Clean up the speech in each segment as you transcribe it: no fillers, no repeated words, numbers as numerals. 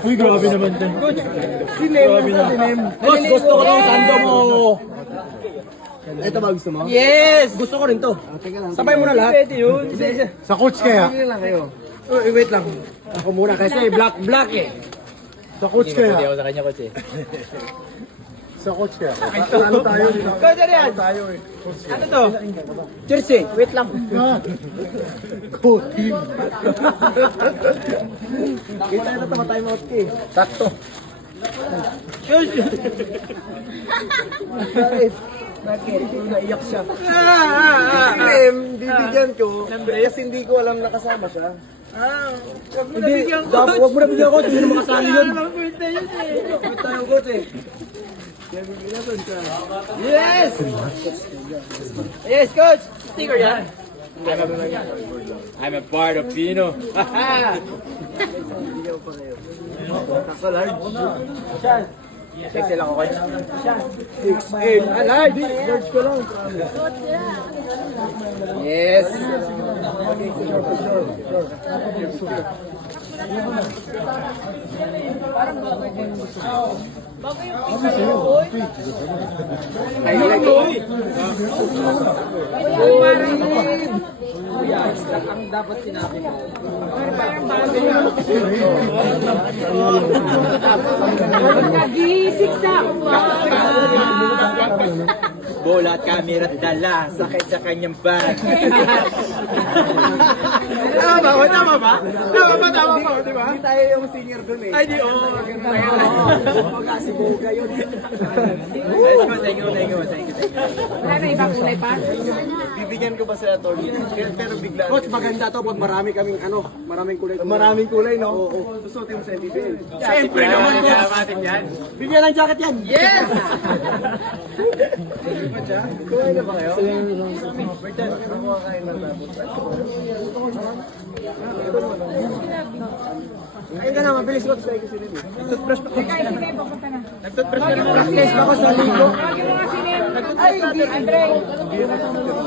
Uy, grabe naman din. Grabe naman. Coach, gusto ko tong sando mo. Ito ba gusto mo? Yes! Gusto ko rin to. Sabay mo na lahat. Pwede yun. Sa coach kaya? Pili lang kayo. Wait lang. Ako muna kasi black eh. Sa coach kaya? Hindi ako sa kanya, coach eh. Sa coach kaya? Ano tayo? Coach, ano yan? Tayo eh. Ano to? Jersey. Wait lang. Coach team. Kita na tama tayo mga okay. Sakto. Bakit? Naiyak siya. Lim, bibigyan ko. Kasi hindi ko alam nakasama siya. Hindi, wag mo na bigyan coach. Hindi na makasali yun. Wait tayo, coach eh. Yes! Yes, coach! Sticker yan. I'm a part of Pino. XL ako coach. XL. Alright! George ko lang. Yes! Ay, like ang dapat sinabi mo. Nagising sa Bola at camera at dala sakay sa kanyang bag. Tama ba? Tama ba? Tama ba? Di ba? Hindi tayo yung senior dun eh. Ay, di oh. Magkasibuga yun. Thank you. Wala na ibang kulay pa? Bibigyan ko ba sila to? Pero bigla. Coach, maganda to pag marami kaming maraming kulay. Maraming kulay, no? Oo. Gusto mo sa MPBL. Siyempre naman, coach. Bigyan ng jacket yan. Yes! Kumain na ba kayo? Kumakain na tapos. Ayun ka na, mabilis coach. Toothbrush pa. Kaya sige, papunta na. Nag-toothbrush ka na. Practice pa ko sa ligo. Tawagin mo nga si Nim. Ay, hindi. Andre.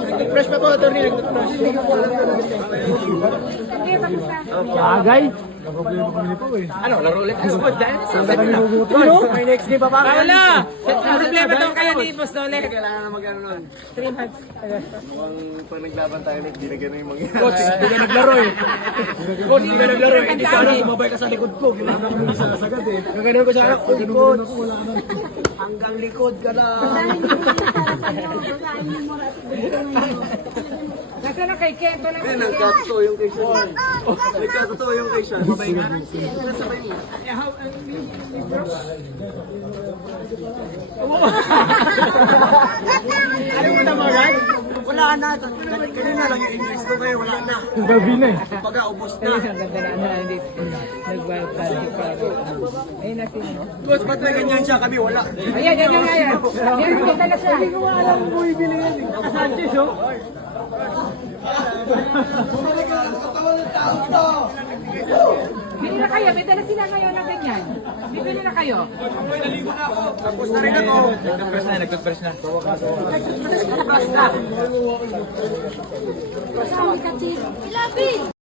Nag-toothbrush pa po, attorney. Nag-toothbrush. Andre, tapos na. Agay? Problema kami nito eh. Ano, laro ulit ang squad dahil? Kami nagugutom. Coach, may next game pa ba? Wala. Ang problema daw kayo ni Boss Dole. Kailangan na mag-ano nun. 3 months. Mukhang pag naglaban tayo, binigyan na yung mangyayari. Coach, hindi ka naglaro eh. Coach, hindi ka naglaro eh. Hindi sana sumabay ka sa likod ko. Wala kami isasagad eh. Gaganon ko sana. Uy, Ganun coach. ako, wala ka na. Hanggang likod ka lang. Nasa na kay Kento lang. Hindi, nagkatotoo yung kay Sean. Nagkatotoo yung kay Sean. Sabay nga. Sabay mo. Ayaw mo na magay? Wala na. Kanina lang yung English ko kayo. Wala na. Gabi na eh. Pagka ubos na. Ayun na sino. Coach, ba't may ganyan siya? Kami wala. Ayan, yan yung ayan. Yan, kita na siya. Hindi ko alam kung bumibili yan. Sanchez, oh. Bili na kayo. May dala sila ngayon na ganyan. Bibili na kayo. Tapos na rin ako. Nag-toothbrush na. Kasama ka, Chief. Ilabi!